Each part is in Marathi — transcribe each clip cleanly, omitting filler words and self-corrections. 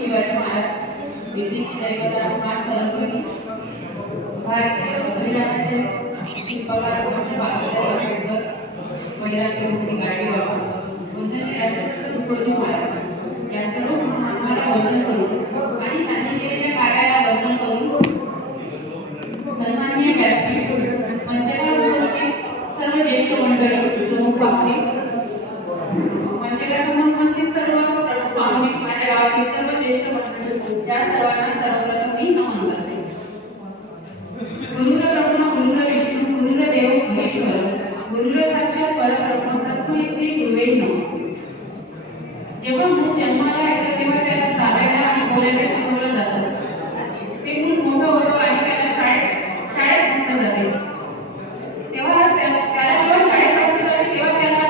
शिवाजी महाराज दिल्लीची दैवता माठ सरस्वती भारतीय अभियानाचे पगार वैराग्य मुक्ती गाडी बाबा वंदनीय राष्ट्रसंत तुकडोजी महाराज या सर्व महात्माला वंदन करून आणि त्यांनी केलेल्या कार्याला वंदन करून सन्माननीय व्यासपीठ मंचावर उपस्थित सर्व ज्येष्ठ मंडळी प्रमुख पाहुणे मंचावर उपस्थित सर्व पाहुणे माझ्या गावातील सर्व ज्येष्ठ मंडळी या सर्वांना सर्वप्रथम मी नमन करते. गुरुर ब्रह्मा गुरुर विष्णू गुरुर देव महेश्वर गुरुर साक्षात परब्रह्म तस्मै श्री गुरुवे नमः. जेव्हा मूल जन्माला येतं तेव्हा त्याला चालायला आणि बोलायला शिकवलं जातं. ते मूल मोठं होतं आणि त्याला शाळेत घातलं जाते. तेव्हा त्याला जेव्हा शाळेत घातलं जाते तेव्हा त्याला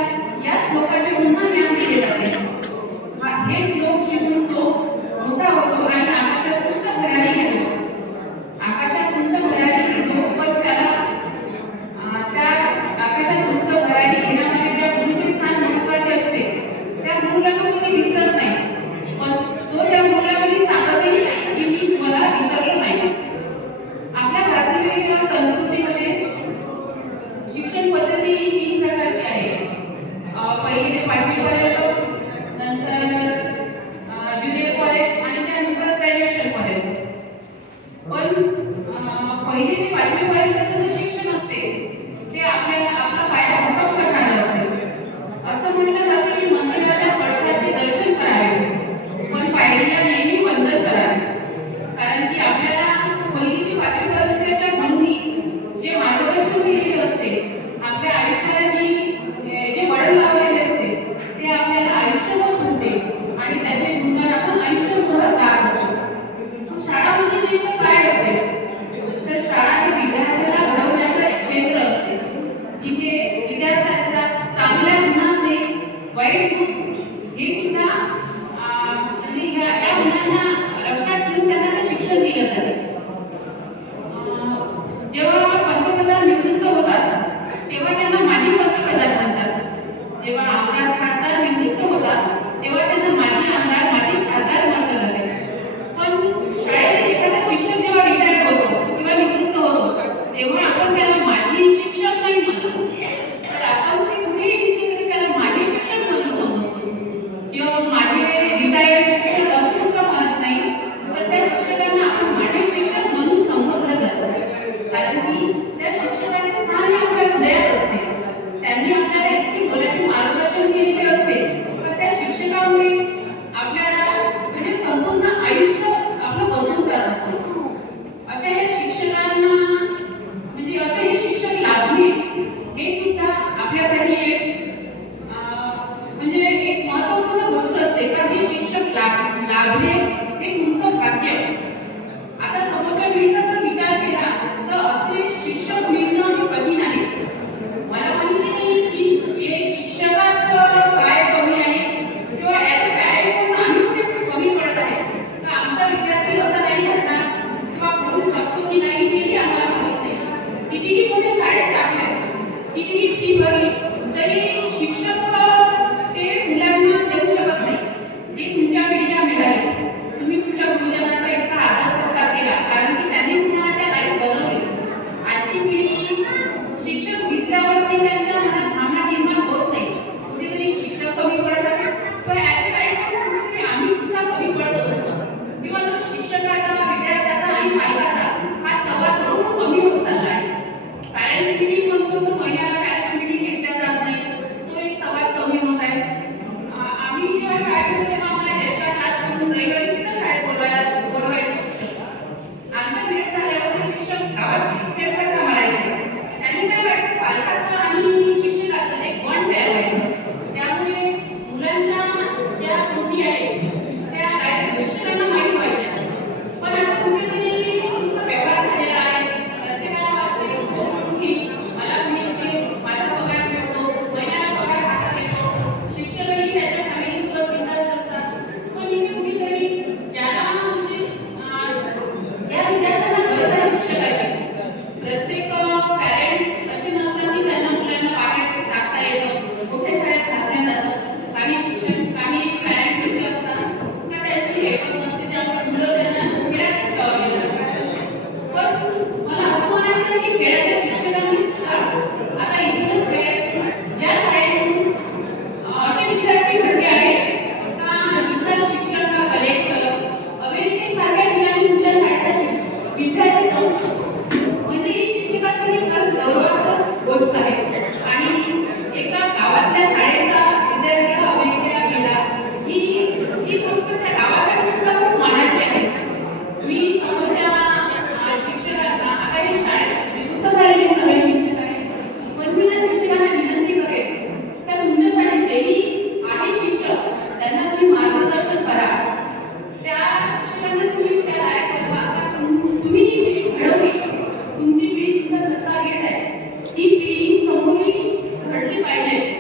या श्लोकाचे पुन्हा ज्ञान दिले जाते. हे श्लोक शिकून तो मोठा होतो आणि आकाशात उंच भरारी घेतो. आकाशात उंच भरारी घेतो पण त्याला त्या आकाशात उंच भरारी घेण्यामध्ये ज्या गुरुचे स्थान महत्त्वाचे असते त्या गुरुला तो कधी विसरत नाही. पण तो त्या गुरुला कधी सांगतही नाही की मी तुम्हाला विसरलो नाही. आपल्या भारतीय संस्कृतीमध्ये शिक्षण पद्धती ही 3 प्रकारची आहे. पहिली ते 5वी पर्यंत, नंतर ज्युनियर कॉलेज आणि त्यानंतर ग्रॅज्युएशन पर्यंत. पण पहिली ते 5वी पर्यंतचं जे शिक्षण असते ते आपला पाया उंचावून करणारे असते. असं म्हटलं जातं की मंदिराच्या पडसाचे दर्शन करावे पण पायरीला नेहमी वंदन करावे. कारण की आपल्याला पहिली ते 5वी पर्यंतच्या गुरूंनी जे मार्गदर्शन दिलेले असते आपल्या आयुष्याला जे वळण लावलेले असते ते आपल्याला आयुष्यभर होते आणि त्याचे गुणगान आपण आयुष्यभर गात असतो. शाळामध्ये नेमकं काय असते तर शाळा ही विद्यार्थ्याला घडवण्याचं एक केंद्र असते जिथे विद्यार्थ्यांच्या चांगल्या गुणांचे वाईट गुण हे सुद्धा म्हणजे या गुणांना लक्षात ठेवून त्यांना ते शिक्षण दिले जाते. जेव्हा पंतप्रधान निवृत्त होतात तेव्हा त्यांना माजी पंतप्रधान म्हणतात. जेव्हा आमदार खासदार निवृत्त होतात तेव्हा त्यांना माजी आमदार माजी खासदार म्हटलं जाते. पण शाळेत एखादा शिक्षक जेव्हा रिटायर होतो किंवा निवृत्त होतो तेव्हा आपण त्याला माजी शिक्षक नाही म्हणतो. तर आपण ते कुठेही दिसले तरी त्याला माजी शिक्षक म्हणून समजतो किंवा माजी रिटायर शिक्षक असं सुद्धा म्हणत नाही. तर त्या शिक्षकांना आपण माजी शिक्षक म्हणून संबोधलं जातं. कारण की त्या शिक्षकाचे स्थान हे आपल्या हृदयात असते. त्यांनी आपल्याला इतकी बोलायचे मार्गदर्शन केलेले असते तर त्या शिक्षकामुळे आपल्याला म्हणजे संपूर्ण आयुष्य आपलं बदलून जात असतं. अशा ह्या शिक्षकांना म्हणजे असे हे शिक्षक लाभणे हे सुद्धा आपल्यासाठी एक म्हणजे एक महत्त्वपूर्ण गोष्ट असते. का हे शिक्षक लाभणे हे तुमचं भाग्य. आता समोरच्या पिढीचा जर विचार केला तर असे शिक्षक मिळणं हे कठीण आहे. मला माहिती नाही की हे शिक्षकात काय कमी आहे किंवा ॲज अ पॅरेंट म्हणून आम्ही कुठे कमी पडत आहे तर आमचा विद्यार्थी असा नाही करणार किंवा करू शकतो की नाही हेही आम्हाला माहीत नाही. कितीही मोठ्या शाळेत टाकले कितीही फी भरली तरी शिक्षक ते मुलांना देऊ शकत नाही जे तुमच्या पिढीला मिळाले. तुम्ही तुमच्या गुरुजनांचा इतका आदर सत्कार केला कारण की त्यांनी तुम्हाला त्या लाईफ बनवले. आजची पिढी शिक्षक दिसल्यावरती त्यांच्या मनात भावना निर्माण होत नाही. कुठेतरी शिक्षक कमी पडत आहे किंवा ॲज अ पॅरेंट आम्ही सुद्धा कमी पडत असतो किंवा जो शिक्षकाचा विद्यार्थ्याचा आणि पालकाचा हा संवाद खूप कमी होत चालला आहे. पॅरेंट्स मिटिंग म्हणतो तो महिन्याला पॅरेंट्स मिटिंग घेतल्या जात नाही. तो एक संवाद कमी होत आहे. आम्ही जेव्हा शाळेत होतो तेव्हा आम्हाला ज्येष्ठ क्लास म्हणून रविवारी सुद्धा शाळेत बोलवायचे शिक्षक. आमच्या पिरियड झाल्यावर शिक्षक गावात फेरफटका मारायचे. त्यांनी काय करायचं पालकाचं आणि शिक्षकाचं एक बॉन्ड तयार व्हायचं. त्यामुळे मुलांच्या ज्या त्रुटी आहेत त्या डायरेक्ट शिक्षकांना माहीत व्हायच्या. पण आता कुठेतरी ही गोष्ट त्या गावासाठी सुद्धा खूप मानायची आहे. मी समोरच्या शिक्षकांना आता हे शाळेत निवृत्त झालेले सगळे शिक्षक आहेत, पण मी त्या शिक्षकांना विनंती करेन त्या तुमच्या शाळेत जेही आहे शिक्षक त्यांना तुम्ही मार्गदर्शन करा. त्या शिक्षकांना तुम्ही त्या लायक बनवा का तुम्ही जी पिढी घडवली, तुमची पिढी तुमचा सत्ता घेत आहे, ती पिढी समोरही घडली पाहिजे.